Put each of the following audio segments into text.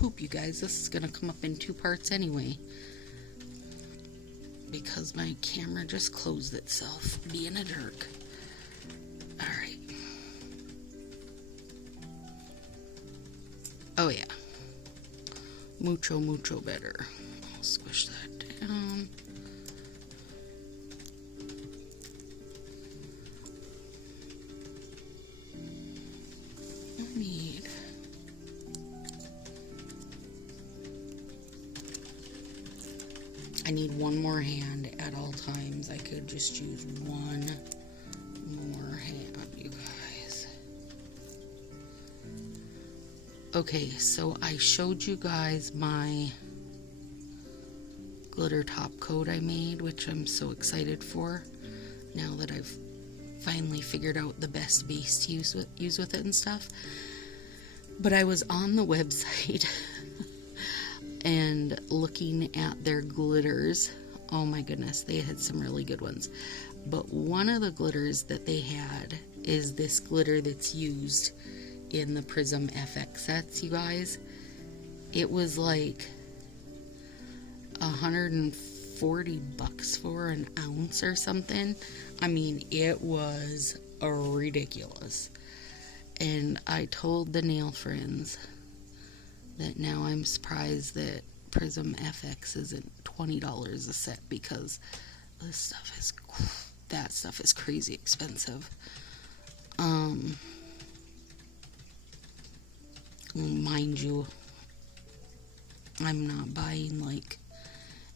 poop, you guys. This is gonna come up in 2 parts anyway, because my camera just closed itself, being a jerk. Alright. Oh yeah. Mucho, mucho better. I'll squish that down. I need one more hand at all times. I could just use one more hand, you guys. Okay, so I showed you guys my glitter top coat I made, which I'm so excited for now that I've finally figured out the best base to use with it and stuff. But I was on the website and looking at their glitters. Oh my goodness, they had some really good ones. But one of the glitters that they had is this glitter that's used in the Prism FX sets, you guys. It was like $140 for an ounce or something. I mean, it was ridiculous. And I told the nail friends that now I'm surprised that Prism FX isn't $20 a set, because that stuff is crazy expensive. Mind you, I'm not buying like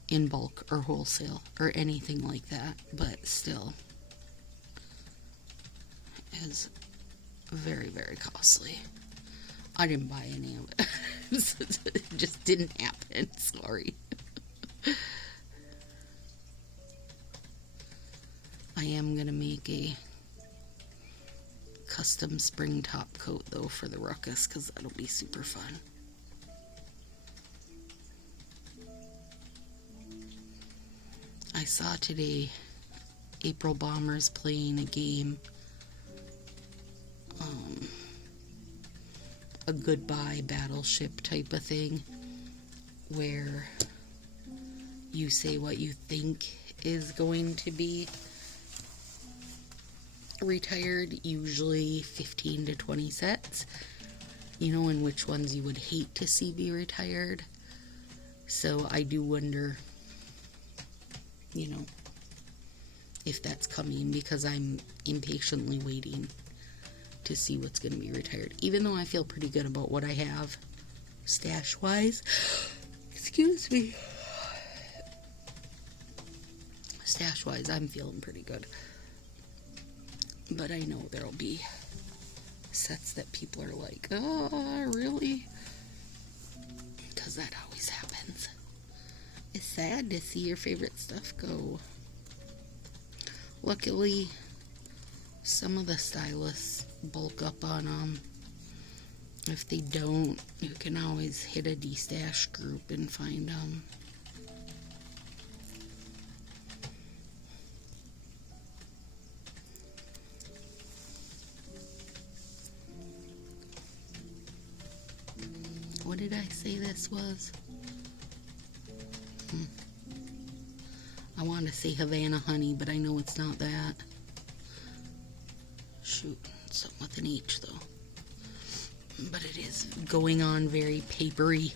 in bulk or wholesale or anything like that, but still is very, very costly. I didn't buy any of it. It just didn't happen. Sorry. I am going to make a custom spring top coat, though, for the ruckus, because that'll be super fun. I saw today April Bombers playing a game, a goodbye battleship type of thing, where you say what you think is going to be retired, usually 15 to 20 sets, and which ones you would hate to see be retired. So I do wonder, if that's coming, because I'm impatiently waiting to see what's going to be retired, even though I feel pretty good about what I have stash wise. Excuse me. Stash wise, I'm feeling pretty good, but I know there'll be sets that people are like, oh really, because that always happens. It's sad to see your favorite stuff go. Luckily, some of the stylists bulk up on them. If they don't, you can always hit a destash group and find them. What did I say this was? I want to say Havana Honey, but I know it's not that. Shoot, something with an H though. But it is going on very papery.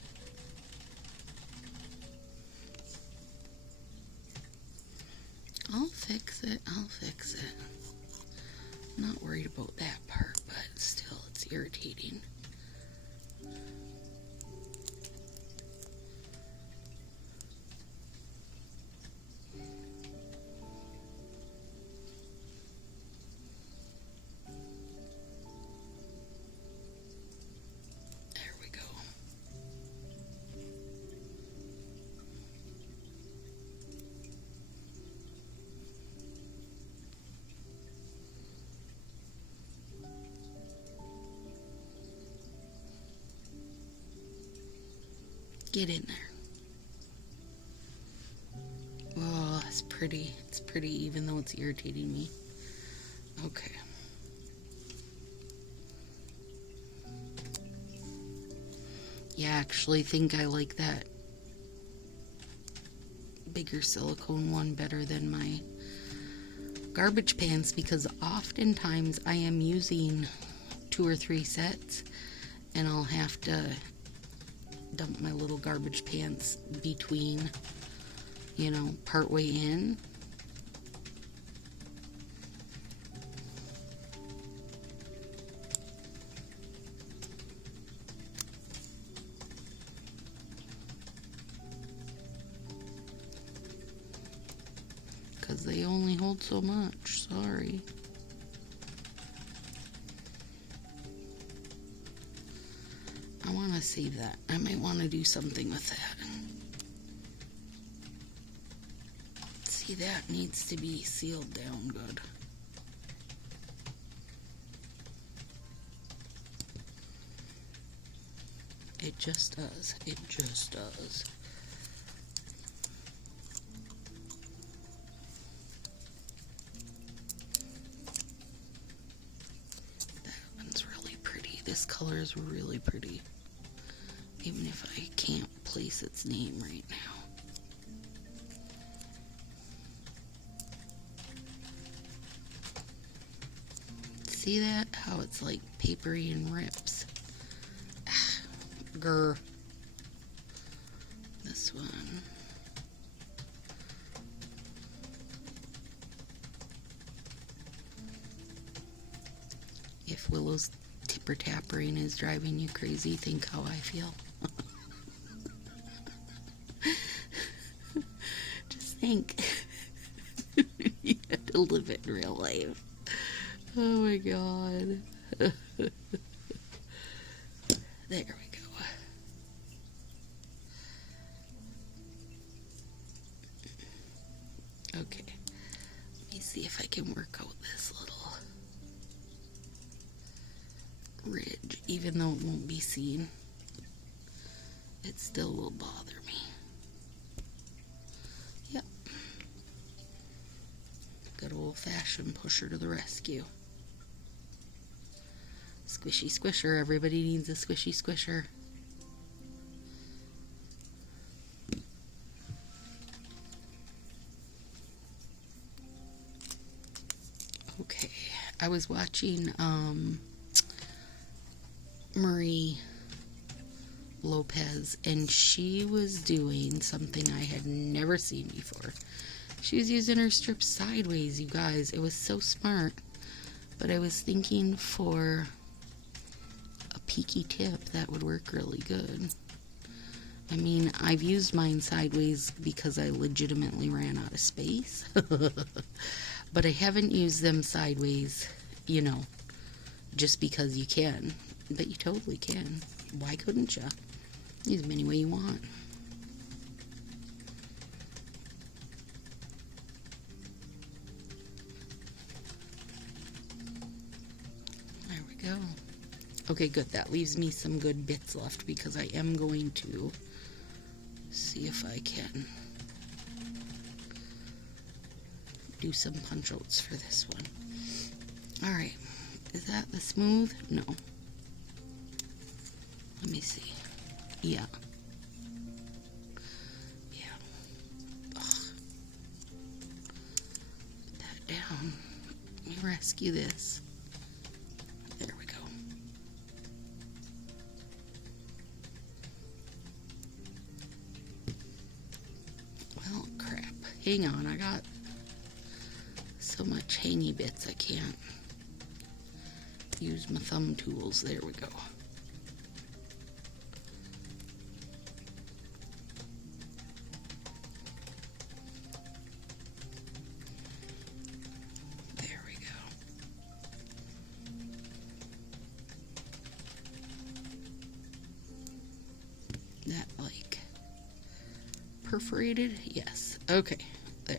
I'll fix it. I'm not worried about that part, but still, it's irritating. Get in there. Oh, it's pretty. It's pretty, even though it's irritating me. Okay. Yeah, I actually think I like that bigger silicone one better than my garbage pans, because oftentimes I am using 2 or 3 sets and I'll have to dump my little garbage pans between, part way in. Because they only hold so much, sorry. I want to save that. I might want to do something with that. See, that needs to be sealed down good. It just does. It just does. This color is really pretty, even if I can't place its name right now. See that? How it's like papery and rips. Grr. This one. If Willow's tipper tappering is driving you crazy, think how I feel. Just think. You have to live it in real life. Oh my god. There we go. Okay. Let me see if I can work out this little ridge, even though it won't be seen. It still will bother me. Yep. Good old-fashioned pusher to the rescue. Squishy squisher. Everybody needs a squishy squisher. Okay. I was watching Marie Lopez, and she was doing something I had never seen before. She was using her strips sideways, you guys. It was so smart. But I was thinking for a peaky tip that would work really good. I mean, I've used mine sideways because I legitimately ran out of space. But I haven't used them sideways, just because you can. But you totally can. Why couldn't you? Use them any way you want. There we go. Okay, good. That leaves me some good bits left, because I am going to see if I can do some punch outs for this one. Alright. Is that the smooth? No. Let me see. Yeah. Yeah. Ugh. Put that down. Let me rescue this. There we go. Well, crap. Hang on. I got so much hangy bits I can't use my thumb tools. There we go. There we go. That like perforated? Yes. Okay. There.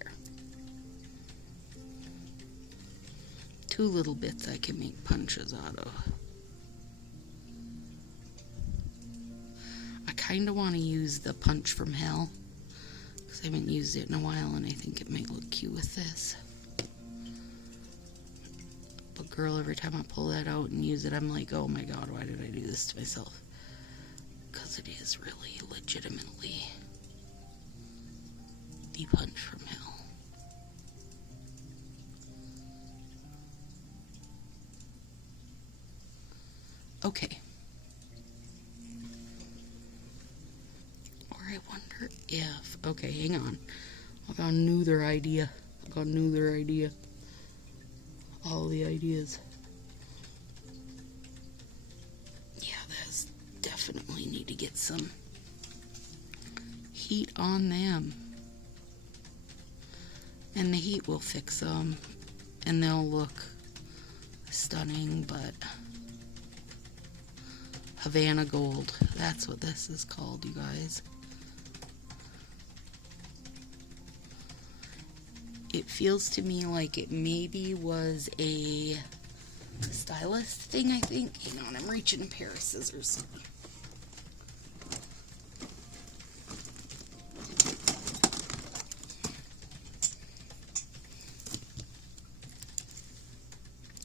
2 little bits I can make punches out of. I kind of want to use the punch from hell, because I haven't used it in a while, and I think it might look cute with this. But girl, every time I pull that out and use it, I'm like, oh my god, why did I do this to myself? Because it is really legitimately the punch from hell. Okay. Or I wonder if... Okay, hang on. I got another idea. All the ideas. Yeah, that's definitely need to get some heat on them. And the heat will fix them. And they'll look stunning, but... Havana Gold. That's what this is called, you guys. It feels to me like it maybe was a stylist thing, I think. Hang on, I'm reaching a pair of scissors.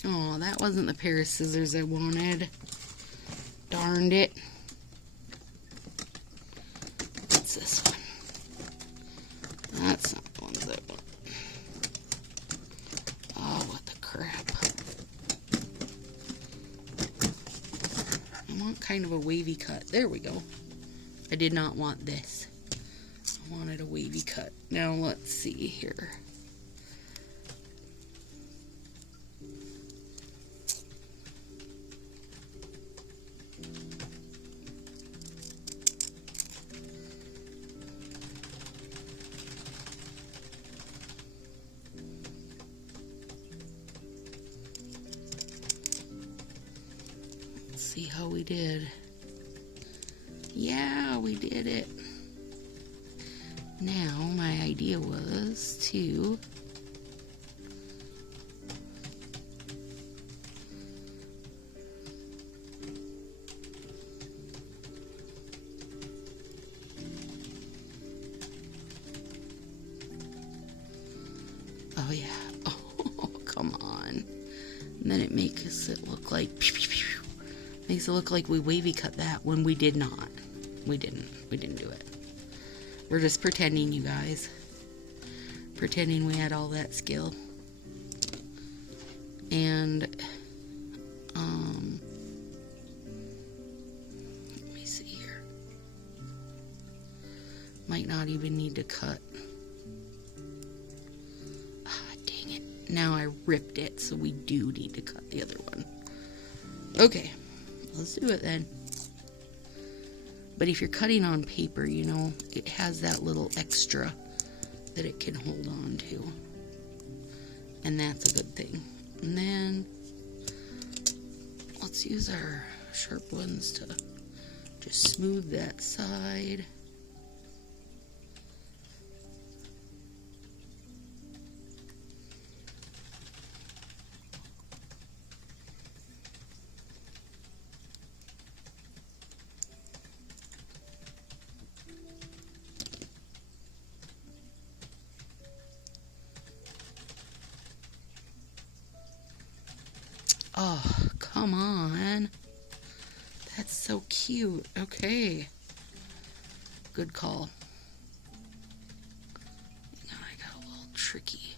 Oh, that wasn't the pair of scissors I wanted. Darned it. What's this one? That's not the ones I want. Oh, what the crap. I want kind of a wavy cut. There we go. I did not want this. I wanted a wavy cut. Now let's see here. See how we did. Yeah, we did it. Now, my idea was to oh yeah. Oh, come on. And then it makes it look like makes it look like we wavy cut that when we did not. We didn't do it. We're just pretending, you guys. Pretending we had all that skill. And, let me see here. Might not even need to cut. Ah, dang it. Now I ripped it, so we do need to cut the other one. Okay. Let's do it then. But if you're cutting on paper, you know, it has that little extra that it can hold on to. And that's a good thing. And then let's use our sharp ones to just smooth that side. Oh, come on. That's so cute. Okay. Good call. Hang on, I got a little tricky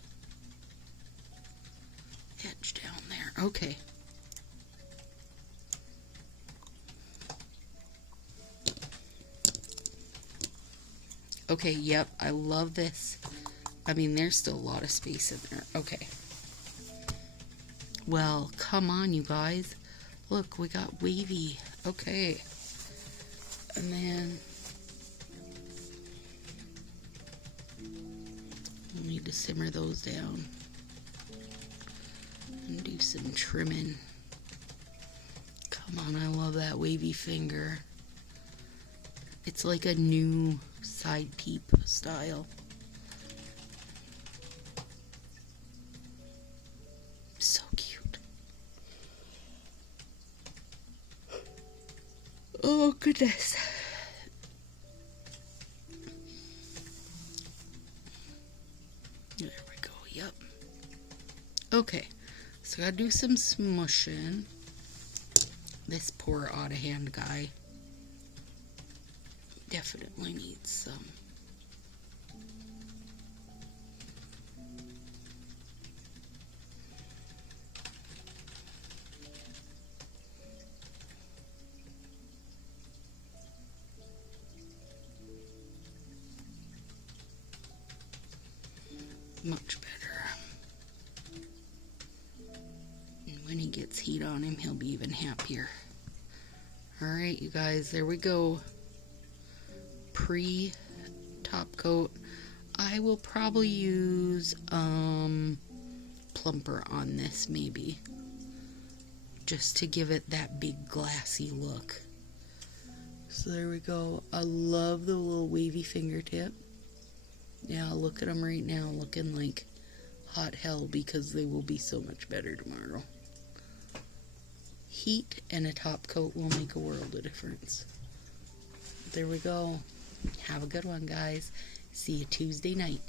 edge down there. Okay. Okay, yep, I love this. I mean, there's still a lot of space in there. Okay. Well, come on, you guys. Look, we got wavy. Okay. And then we need to simmer those down and do some trimming. Come on, I love that wavy finger. It's like a new side peep style. So cute. Oh, goodness. There we go, yep. Okay, so I gotta do some smushing. This poor out-of-hand guy. Definitely needs some. Much better. And when he gets heat on him, he'll be even happier. Alright, you guys, there we go. Pre-top coat. I will probably use plumper on this, maybe. Just to give it that big glassy look. So there we go. I love the little wavy fingertip. Yeah, look at them right now, looking like hot hell, because they will be so much better tomorrow. Heat and a top coat will make a world of difference. There we go. Have a good one, guys. See you Tuesday night.